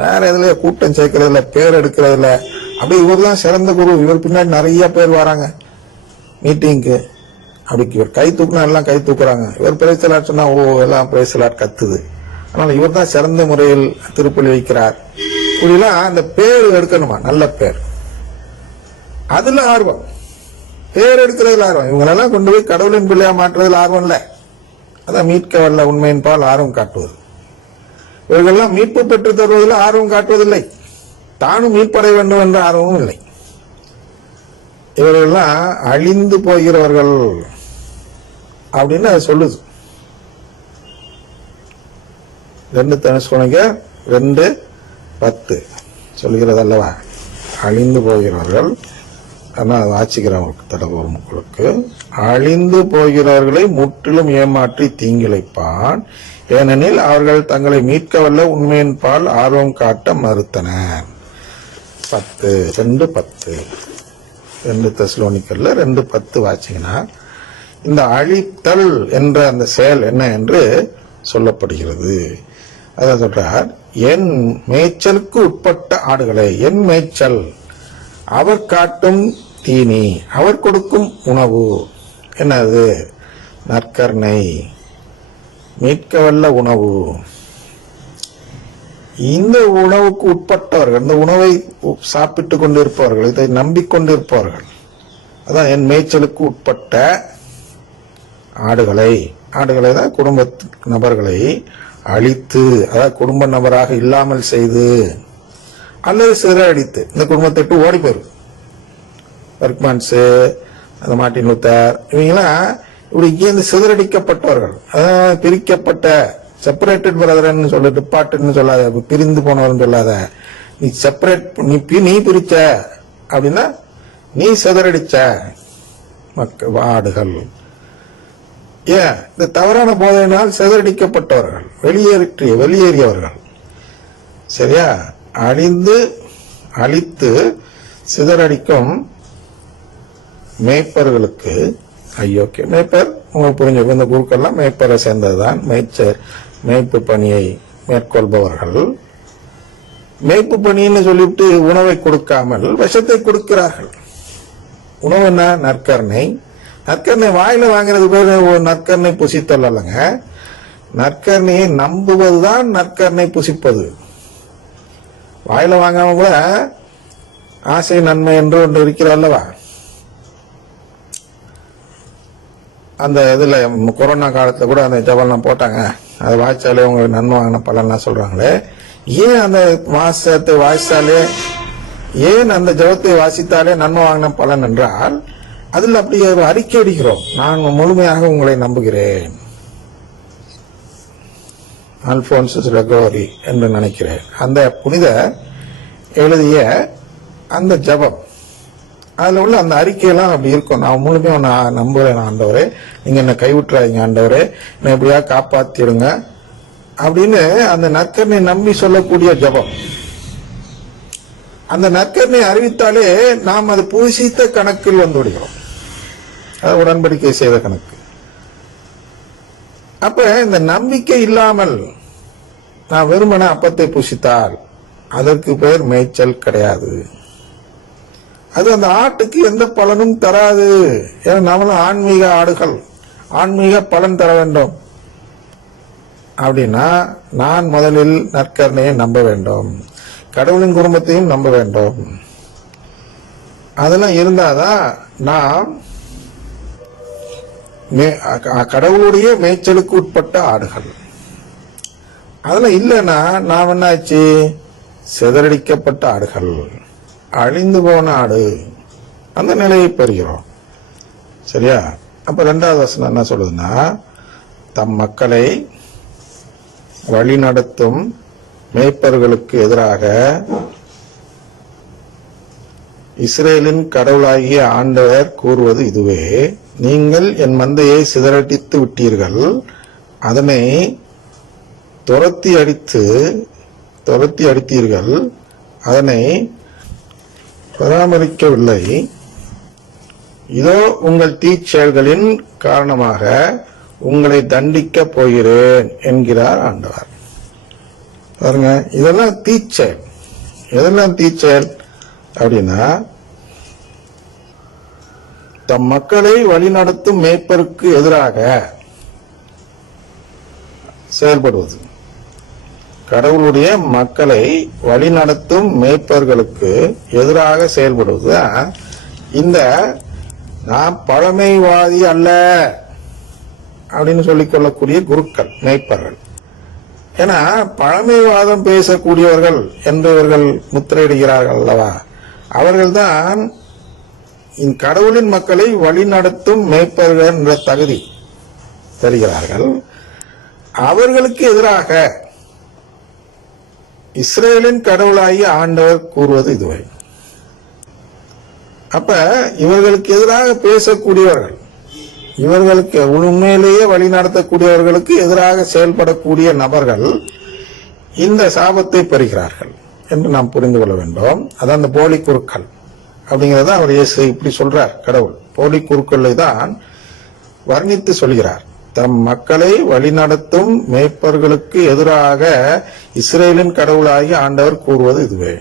வேற எதுல கூட்டம் சேர்க்கறதுல, பேர் எடுக்கிறதுல. அப்படி இவர் தான் சிறந்த குரு. இவர் பின்னாடி நிறைய பேர் வராங்க மீட்டிங்க்கு. அப்படி இவர் கை தூக்குனா எல்லாம் கை தூக்குறாங்க. இவர் பிரைசலாட் சொன்னா ஓ எல்லாம் பிரைசலாட் கத்துது. அதனால இவர் தான் சிறந்த முறையில் திருப்பலி வைக்கிறார். இப்படிலாம் அந்த பேர் எடுக்கணுமா, நல்ல பேர். அதுல ஆர்வம், பேர் எடுக்கிறதுல ஆர்வம். இவங்களெல்லாம் கொண்டு போய் கடவுளின் பிள்ளையா மாற்றுறதுல ஆர்வம் இல்லை. அதான் மீட்க வல்ல உண்மையின் பால் ஆர்வம் காட்டுவது. இவர்கள்லாம் மீட்பு பெற்று தருவதில் ஆர்வம் காட்டுவதில்லை, தானும் மீட்படைய வேண்டும் என்ற ஆர்வமும் இல்லை. இவர்கள்லாம் அழிந்து போகிறவர்கள் அப்படின்னு அது சொல்லுது. 2 தெசலோனிக்கேயர் 2:10 சொல்கிறது அல்லவா, அழிந்து போகிறவர்கள். ஆனால் வாசிக்கிறவங்களுக்கு தடவுகளுக்கு, அழிந்து போகிறவர்களை முற்றிலும் ஏமாற்றி தீங்கிழைப்பான், ஏனெனில் அவர்கள் தங்களை மீட்கவல்ல உண்மையின் பால் ஆர்வம் காட்ட மறுத்தனர். 2:10 2 தெசலோனிக்கேயர்ல 2:10 வாசிங்கன்னா இந்த அழித்தல் என்ற அந்த செயல் என்ன என்று சொல்லப்படுகிறது. அதான் சொல்றார், என் மேய்ச்சலுக்கு உட்பட்ட ஆடுகளை, என் மேய்ச்சல், அவர் காட்டும் தீனி, அவர் கொடுக்கும் உணவு என்னது, நற்கருணை, மீட்கவல்ல உணவு. இந்த உணவுக்கு உட்பட்டவர்கள், இந்த உணவை சாப்பிட்டு கொண்டிருப்பவர்கள், இதை நம்பிக்கொண்டிருப்பவர்கள், அதான் என் மேய்ச்சலுக்கு உட்பட்ட ஆடுகளை. ஆடுகளை தான் குடும்ப நபர்களை அழித்து, அதாவது குடும்ப நபராக இல்லாமல் செய்து அல்லது சிதறடித்து, இந்த குடும்பத்தை விட்டு ஓடி போயிருக்கு. வர்க்மான்ஸு, அந்த மார்ட்டின் லூத்தர், இவங்கெல்லாம் இப்படி இங்கேருந்து சிதறடிக்கப்பட்டவர்கள், அதாவது பிரிக்கப்பட்ட, செப்பரேட்டட் பிரதர்ன்னு சொல்லு, டிபார்ட்னு சொல்லாத, பிரிந்து போனவர்னு சொல்லாத. நீ செப்பரேட், நீ பிரிச்ச அப்படின்னா நீ சிதறடிச்ச மக்கள் ஆடுகள். ஏன் இந்த தவறான போதையினால் சிதறடிக்கப்பட்டவர்கள், வெளியேறியவர்கள். சரியா, அழித்து சிதறடிக்கும் மேய்ப்பர்களுக்கு ஐயோக்கே. மேய்ப்பர் உங்களுக்கு புரிஞ்சுக்கும், இந்த குருக்கள்லாம் மேய்ப்பரை சேர்ந்ததுதான். மேய்ப்பு பணியை மேற்கொள்பவர்கள். மேய்ப்பு பணின்னு சொல்லிவிட்டு உணவை கொடுக்காமல் விஷத்தை கொடுக்கிறார்கள். உணவு என்ன, நற்கருணை. நற்கருணை வாயில வாங்கிறது பேர் நற்கருணை புசித்தல் அல்லங்க. நற்கருணையை நம்புவதுதான் நற்கருணை புசிப்பது. வாயில வாங்காம கூட ஆசை நன்மை என்று ஒன்று இருக்கிற அல்லவா. அந்த இதுல கொரோனா காலத்துல கூட அந்த ஜபம்லாம் போட்டாங்க, அதை வாய்ச்சாலே உங்களுக்கு நன்மை வாங்கின பலன்லாம் சொல்றாங்களே. ஏன் அந்த வாசத்தை வாசித்தாலே, ஏன் அந்த ஜபத்தை வாசித்தாலே நன்மை வாங்கின பலன் என்றால், அதில் அப்படி அறிக்கை அடிக்கிறோம், நான் முழுமையாக உங்களை நம்புகிறேன். அல்போன்சஸ் ரெகோரி என்று நினைக்கிறேன். அந்த புனித எழுதிய அந்த ஜபம், அதுல உள்ள அந்த அறிக்கையெல்லாம் அப்படி இருக்கும். நான் முழுமையா நான் நம்புறேன் ஆண்டவரே, நீங்க என்ன கைவிட்டுறாதீங்க ஆண்டவரே, என்ன எப்படியா காப்பாத்திடுங்க அப்படின்னு அந்த நற்கருணை நம்பி சொல்லக்கூடிய ஜபம். அந்த நற்கருணை அறிவித்தாலே நாம் அது புசித்த கணக்கில் வந்து விடுகிறோம், அது உடன்படிக்கை செய்த கணக்கு. அப்ப இந்த நம்பிக்கை இல்லாமல் நான் வெறுமன அப்பத்தை புசித்தால் அதற்கு பெயர் மேய்ச்சல் கிடையாது. அது அந்த ஆட்டுக்கு எந்த பலனும் தராது. ஏன்னா நாமளும் ஆன்மீக ஆடுகள், ஆன்மீக பலன் தர வேண்டும் அப்படின்னா நான் முதலில் நற்கருணையை நம்ப வேண்டும், கடவுளின் குடும்பத்தையும் நம்ப வேண்டும். அதெல்லாம் இருந்தாதான் நாம் கடவுளுடைய மேய்ச்சலுக்கு உட்பட்ட ஆடுகள். அதெல்லாம் இல்லைன்னா நாம் என்ன ஆச்சு, சிதறடிக்கப்பட்ட ஆடுகள், அழிந்து போன ஆடு, அந்த நிலையை பெறுகிறோம். சரியா. அப்ப 2வது வசனம் என்ன சொல்லுதுன்னா, தம் மக்களை வழி நடத்தும் மேய்ப்பர்களுக்கு எதிராக இஸ்ரேலின் கடவுளாகிய ஆண்டவர் கூறுவது இதுவே, நீங்கள் என் மந்தையை சிதறடித்து விட்டீர்கள், அதனை துரத்தி அடித்தீர்கள், அதனை பராமரிக்கவில்லை. இதோ உங்கள் தீச்செயல்களின் காரணமாக உங்களை தண்டிக்க போகிறேன் என்கிறார் ஆண்டவர். பாருங்க, இதெல்லாம் தீச்செயல். எதெல்லாம் தீச்செயல் அப்படின்னா, தம் மக்களை வழிநடத்தும் மேய்ப்பருக்கு எதிராக செயல்படுவது. கடவுளுடைய மக்களை வழிநடத்தும் மேய்ப்பர்களுக்கு எதிராக செயல்படுவது இந்த நான் பழமைவாதி அல்ல அப்படின்னு சொல்லிக் கொள்ளக்கூடிய குருக்கள், மேய்ப்பர்கள். ஏன்னா பழமைவாதம் பேசக்கூடியவர்கள் என்று இவர்கள் முத்திரையிடுகிறார்கள் அல்லவா, அவர்கள்தான் கடவுளின் மக்களை வழிநடத்தும் மேய்ப்பர்கள் என்ற தகுதி தருகிறார்கள். அவர்களுக்கு எதிராக இஸ்ரேலின் கடவுளாகி ஆண்டவர் கூறுவது இதுவே. அப்ப இவர்களுக்கு எதிராக பேசக்கூடியவர்கள், இவர்களுக்கு உண்மையிலேயே வழி நடத்தக்கூடியவர்களுக்கு எதிராக செயல்படக்கூடிய நபர்கள் இந்த சாபத்தை பெறுகிறார்கள் என்று நாம் புரிந்து கொள்ள வேண்டும். அதான் அந்த போலி குருக்கள் அப்படிங்கறத அவர் இயேசு இப்படி சொல்றார். கடவுள் போலி குருக்களை தான் வர்ணித்து சொல்கிறார். தம் மக்களை வழிநடத்தும் மேய்ப்பர்களுக்கு எதிராக இஸ்ரேலின் கடவுளாகி ஆண்டவர் கூறுவது இதுவே.